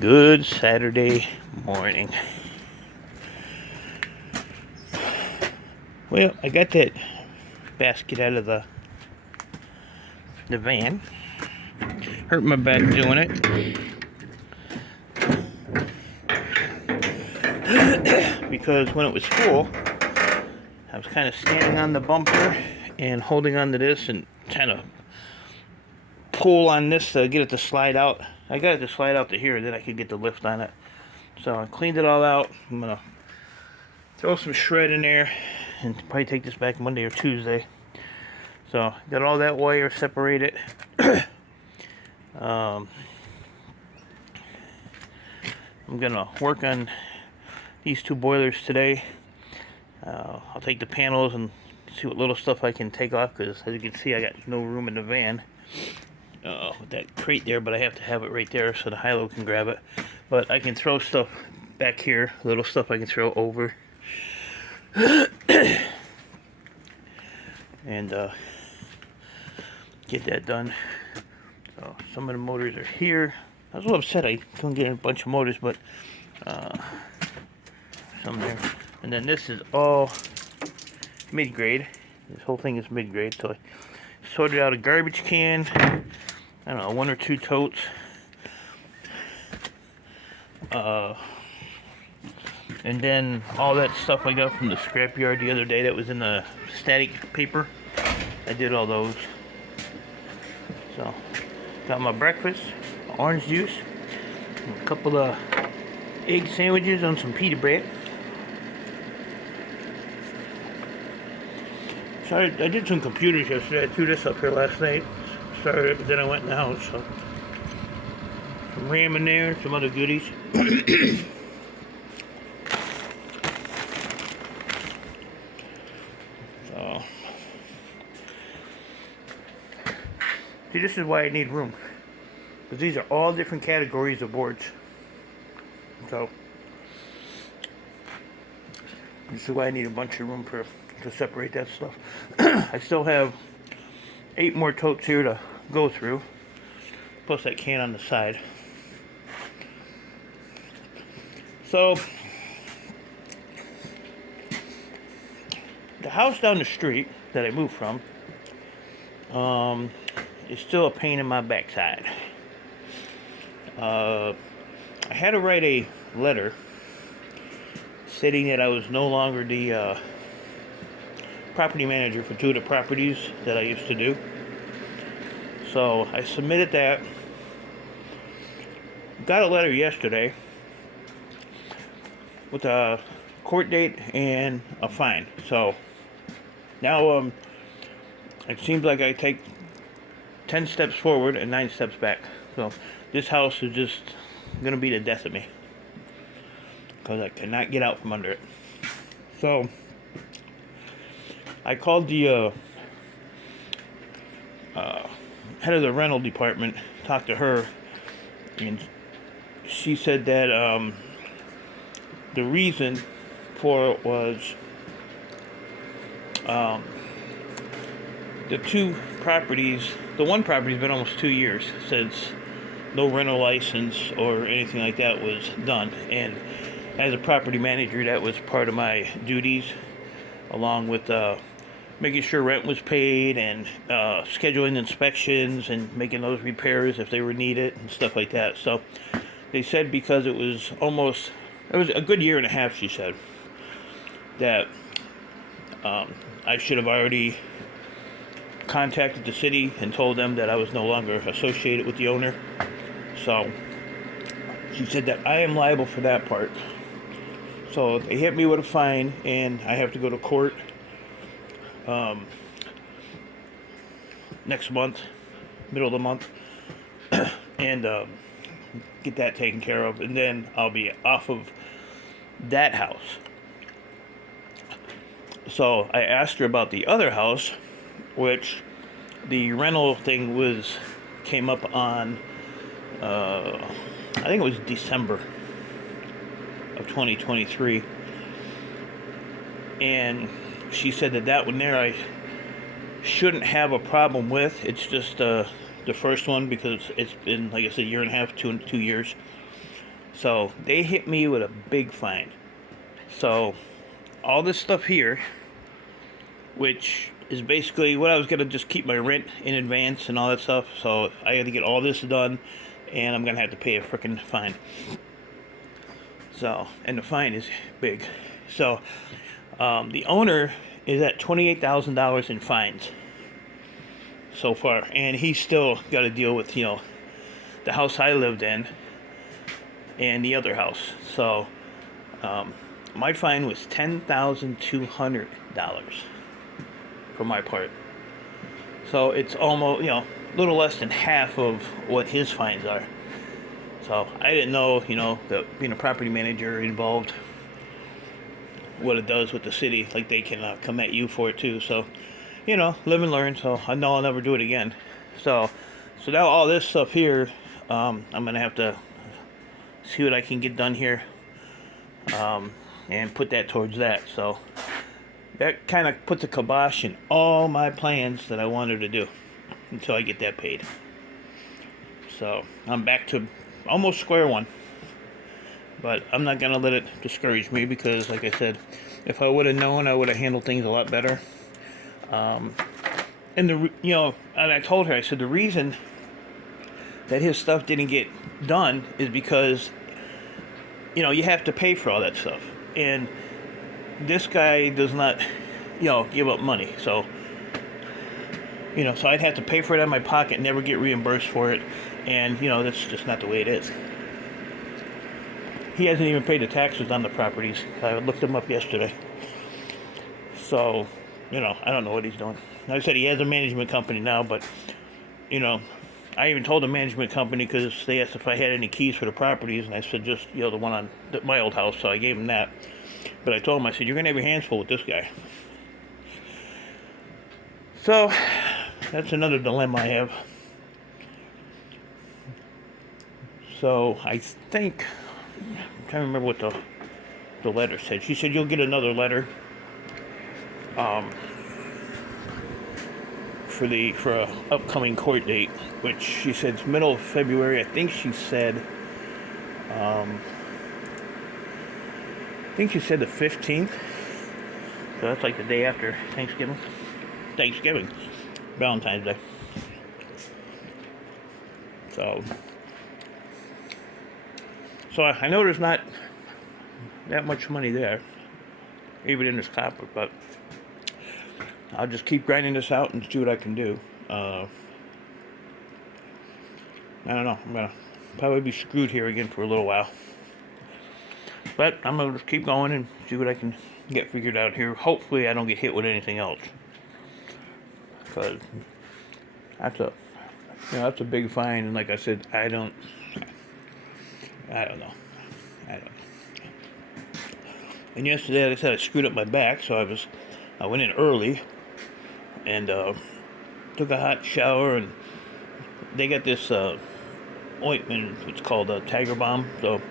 Good Saturday morning. Well, I got that basket out of the van. Hurt my back doing it because when it was full, I was kind of standing on the bumper and holding on to this and kind of pull on this to get it to slide out. I got it to slide out to here, then I could get the lift on it. So I cleaned it all out. I'm gonna throw some shred in there and probably take this back Monday or Tuesday. So got all that wire separated. I'm gonna work on these two boilers today. I'll take the panels and see what little stuff I can take off, because as you can see I got no room in the van with that crate there, but I have to have it right there so the high-low can grab it. But I can throw stuff back here, little stuff I can throw over. And get that done. So some of the motors are here. I was a little upset I couldn't get a bunch of motors, but some there. And then this is all mid-grade. This whole thing is mid-grade. So I sorted out a garbage can. I don't know, 1 or 2 totes. And then all that stuff I got from the scrapyard the other day that was in the static paper. I did all those. So, got my breakfast, orange juice, a couple of egg sandwiches on some pita bread. Sorry, I did some computers yesterday. I threw this up here last night. Started it, but then I went in the house. So, some RAM in there, some other goodies. So, see, this is why I need room, because these are all different categories of boards. So, this is why I need a bunch of room to separate that stuff. I still have 8 more totes here to go through, plus that can on the side. So, the house down the street that I moved from is still a pain in my backside. I had to write a letter stating that I was no longer the property manager for 2 of the properties that I used to do. So I submitted that. Got a letter yesterday with a court date and a fine. So now it seems like I take 10 steps forward and 9 steps back. So this house is just going to be the death of me, because I cannot get out from under it. So I called the head of the rental department, talked to her, and she said that the reason for it was the 2 properties. The one property's been almost 2 years since no rental license or anything like that was done, and as a property manager, that was part of my duties, along with making sure rent was paid and scheduling inspections and making those repairs if they were needed and stuff like that. So they said because it was a good year and a half, she said, that I should have already contacted the city and told them that I was no longer associated with the owner. So she said that I am liable for that part. So they hit me with a fine, and I have to go to court next month, middle of the month, and get that taken care of, and then I'll be off of that house. So I asked her about the other house, which the rental thing came up on I think it was December of 2023, and she said that one there I shouldn't have a problem with. It's just the first one, because it's been, like I said, a year and a half, 2 years. So they hit me with a big fine. So all this stuff here, which is basically what I was gonna just keep my rent in advance and all that stuff. So I had to get all this done, and I'm gonna have to pay a freaking fine. So, and the fine is big. So the owner is at $28,000 in fines so far, and he's still got to deal with, the house I lived in and the other house. So my fine was $10,200 for my part. So it's almost, a little less than half of what his fines are. So I didn't know, that being a property manager involved, what it does with the city. Like, they can come at you for it too. So, live and learn. So I know I'll never do it again. So now all this stuff here, I'm gonna have to see what I can get done here, and put that towards that. So that kind of puts a kibosh in all my plans that I wanted to do until I get that paid. So I'm back to almost square one. But I'm not going to let it discourage me, because, like I said, if I would have known, I would have handled things a lot better. And and I told her, I said, the reason that his stuff didn't get done is because, you have to pay for all that stuff. And this guy does not, give up money. So, so I'd have to pay for it out of my pocket, never get reimbursed for it. And, that's just not the way it is. He hasn't even paid the taxes on the properties. I looked him up yesterday. So, I don't know what he's doing. Like I said, he has a management company now, but, I even told the management company, because they asked if I had any keys for the properties, and I said just, the one on my old house, so I gave him that. But I told him, I said, you're going to have your hands full with this guy. So, that's another dilemma I have. So, I think, I'm trying to remember what the letter said. She said, you'll get another letter for a upcoming court date, which she said is middle of February. I think she said the 15th. So that's like the day after Thanksgiving, Valentine's Day. So I know there's not that much money there, even in this copper, but I'll just keep grinding this out and see what I can do. I don't know. I'm going to probably be screwed here again for a little while. But I'm going to just keep going and see what I can get figured out here. Hopefully I don't get hit with anything else. Because that's a big fine. And like I said, I don't know. And yesterday, like I said, I screwed up my back, so I went in early and took a hot shower, and they got this ointment. It's called a Tiger Balm. So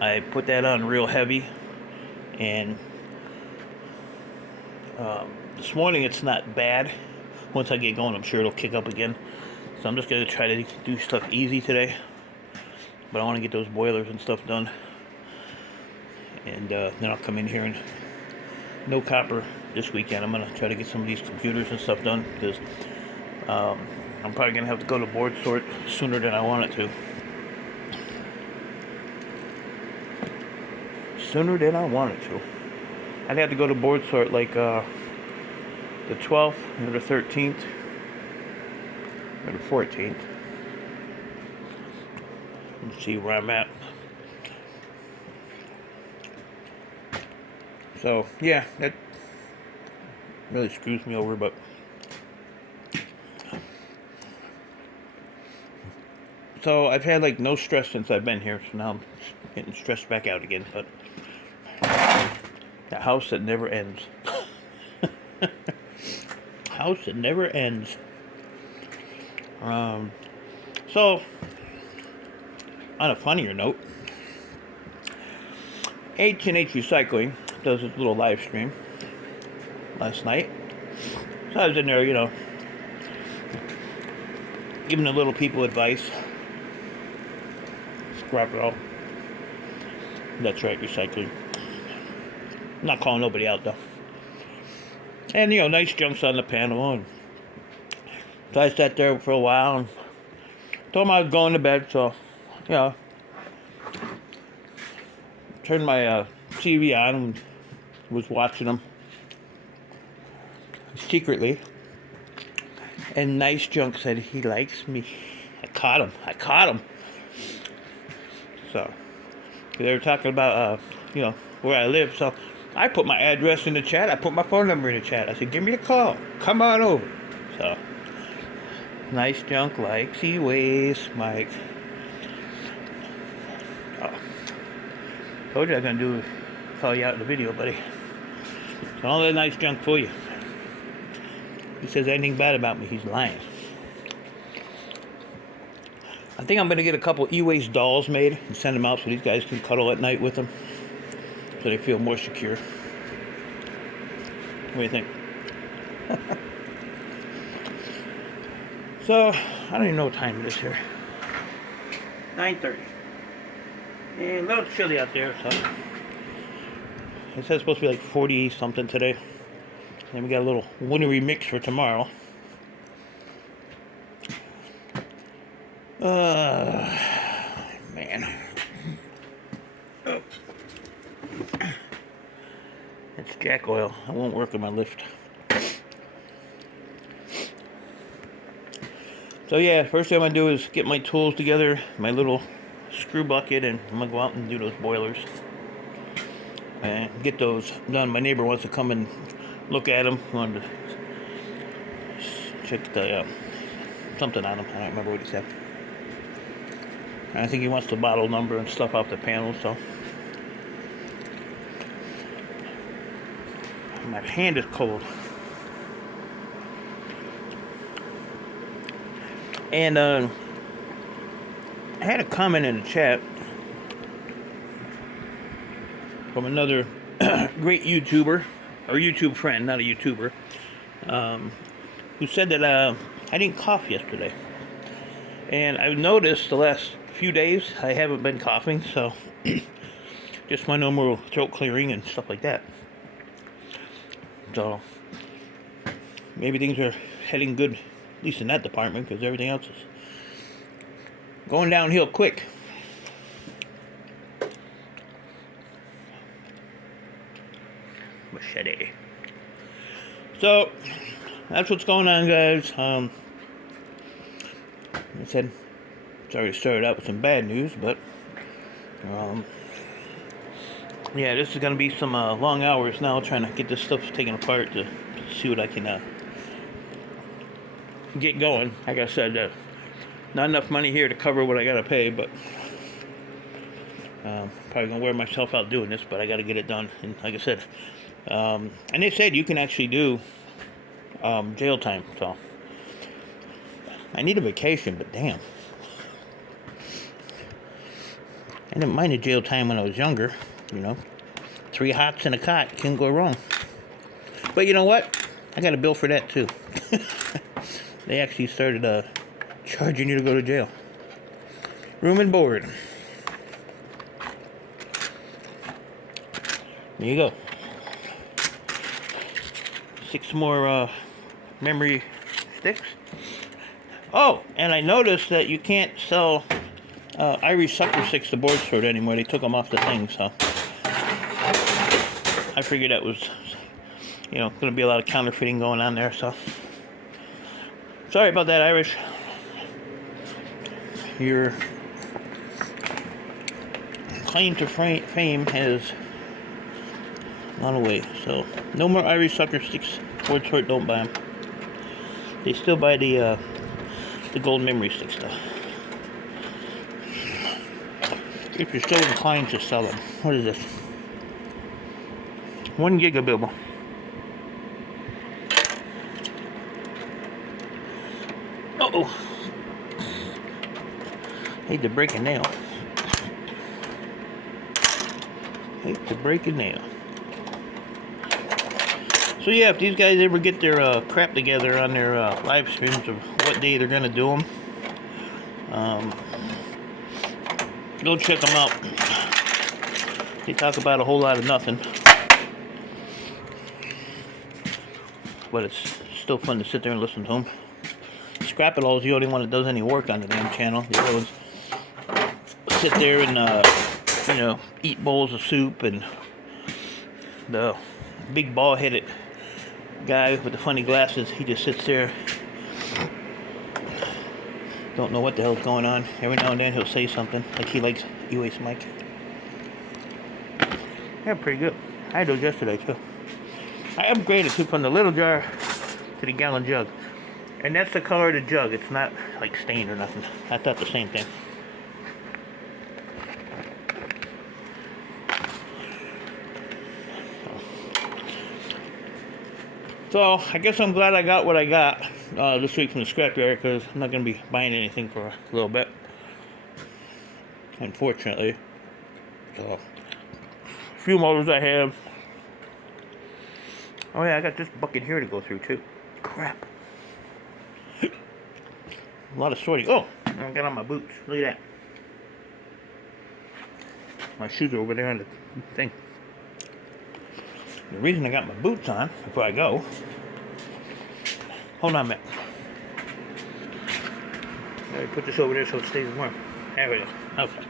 I put that on real heavy, and this morning it's not bad. Once I get going, I'm sure it'll kick up again. So I'm just gonna try to do stuff easy today. But I want to get those boilers and stuff done. And then I'll come in here and no copper this weekend. I'm going to try to get some of these computers and stuff done, because I'm probably going to have to go to board sort sooner than I want it to. I'd have to go to board sort like the 12th or the 13th or the 14th. Let's see where I'm at. So, yeah, that really screws me over, but so I've had like no stress since I've been here, so now I'm getting stressed back out again. But the house that never ends. House that never ends. So on a funnier note, H&H Recycling does this little live stream last night. So I was in there, giving the little people advice. Scrap it all. That's right, recycling. I'm not calling nobody out though. And you know, nice junks on the panel. And so I sat there for a while and told him I was going to bed. So, you know, turned my TV on and was watching them secretly. And Nice Junk said he likes me. I caught him. So they were talking about you know, where I live. So I put my address in the chat. I put my phone number in the chat. I said, give me a call. Come on over. So Nice Junk likes E-Waste, Mike. Oh. Told you I was gonna call you out in the video, buddy. So all that Nice Junk for you. If he says anything bad about me, he's lying. I think I'm gonna get a couple E-Waste dolls made and send them out so these guys can cuddle at night with them, so they feel more secure. What do you think? So I don't even know what time it is here. 9:30. And a little chilly out there, so it says it's supposed to be like 40 something today. And we got a little wintry mix for tomorrow. Man. Oh. It's jack oil. I won't work on my lift. So yeah, first thing I'm gonna do is get my tools together, my little screw bucket, and I'm gonna go out and do those boilers and get those done. My neighbor wants to come and look at them. Wanted to check the something on them. I don't remember what he said. I think he wants the bottle number and stuff off the panel. So my hand is cold. And I had a comment in the chat from another great YouTuber, or YouTube friend, not a YouTuber, who said that I didn't cough yesterday. And I've noticed the last few days I haven't been coughing, so just my normal throat clearing and stuff like that. So maybe things are heading good, at least in that department, because everything else is going downhill quick. Machete. So that's what's going on, guys. I said it's already started out with some bad news, but yeah, this is gonna be some long hours now, trying to get this stuff taken apart to see what I can get going. Like I said, not enough money here to cover what I gotta pay, but probably gonna wear myself out doing this, but I gotta get it done. And like I said, and they said you can actually do jail time, so I need a vacation, but damn, I didn't mind the jail time when I was younger. You know, 3 hots and a cot, can't go wrong. But you know what? I got a bill for that too. They actually started charging you to go to jail. Room and board. There you go. 6 more memory sticks. Oh, and I noticed that you can't sell Irish sucker sticks to board sort anymore. They took them off the thing, so I figured that was, you know, going to be a lot of counterfeiting going on there. So sorry about that, Irish. Your claim to fame has gone away. So no more Irish sucker sticks. Board sort, don't buy them. They still buy the gold memory stick stuff, if you're still inclined to sell them. What is this? 1 gigabit. Uh-oh. Hate to break a nail. Hate to break a nail. So yeah, if these guys ever get their crap together on their live streams of what day they're gonna do them, go check them out. They talk about a whole lot of nothing, but it's still fun to sit there and listen to them. Scrap It All is the only one that does any work on the damn channel. The other ones sit there and, eat bowls of soup, and the big bald-headed guy with the funny glasses, he just sits there, don't know what the hell's going on. Every now and then he'll say something, like he likes Erase Mike. Yeah, pretty good. I had those yesterday too. I upgraded too from the little jar to the gallon jug. And that's the color of the jug. It's not like stained or nothing. I thought the same thing. So, I guess I'm glad I got what I got this week from the scrapyard, because I'm not going to be buying anything for a little bit. Unfortunately. So, a few motors I have. Oh yeah, I got this bucket here to go through too. Crap. A lot of sorting. Oh, I got on my boots. Look at that. My shoes are over there on the thing. The reason I got my boots on before I go. Hold on a minute. Let me put this over there so it stays warm. There we go. Okay.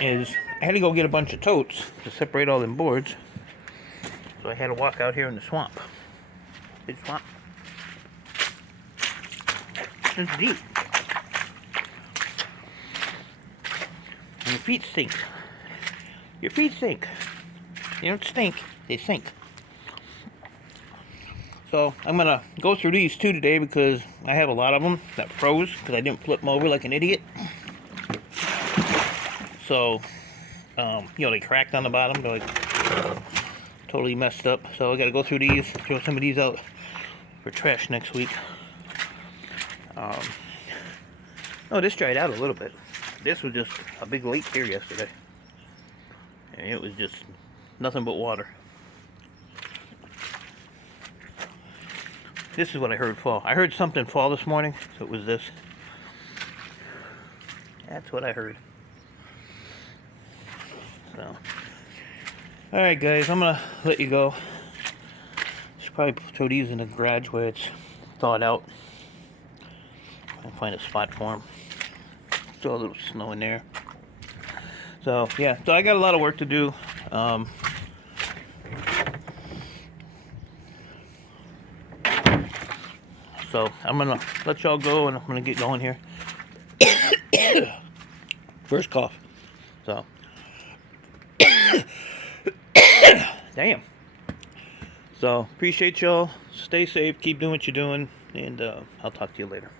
Is I had to go get a bunch of totes to separate all them boards. So I had to walk out here in the swamp. Big swamp. It's deep. And your feet stink. Your feet stink. They don't stink, they sink. So I'm gonna go through these too today, because I have a lot of them that froze because I didn't flip them over like an idiot. So, they cracked on the bottom. They're like totally messed up. So I gotta go through these, throw some of these out for trash next week. Oh, this dried out a little bit. This was just a big lake here yesterday. And it was just nothing but water. This is what I heard fall. I heard something fall this morning, so it was this. That's what I heard. So, alright guys, I'm gonna let you go. Should probably throw these in the garage where it's thawed out. I'll find a spot for them. Still a little snow in there. So, yeah, so I got a lot of work to do. So, I'm gonna let y'all go, and I'm gonna get going here. First cough. So, damn. So, appreciate y'all. Stay safe. Keep doing what you're doing. And I'll talk to you later.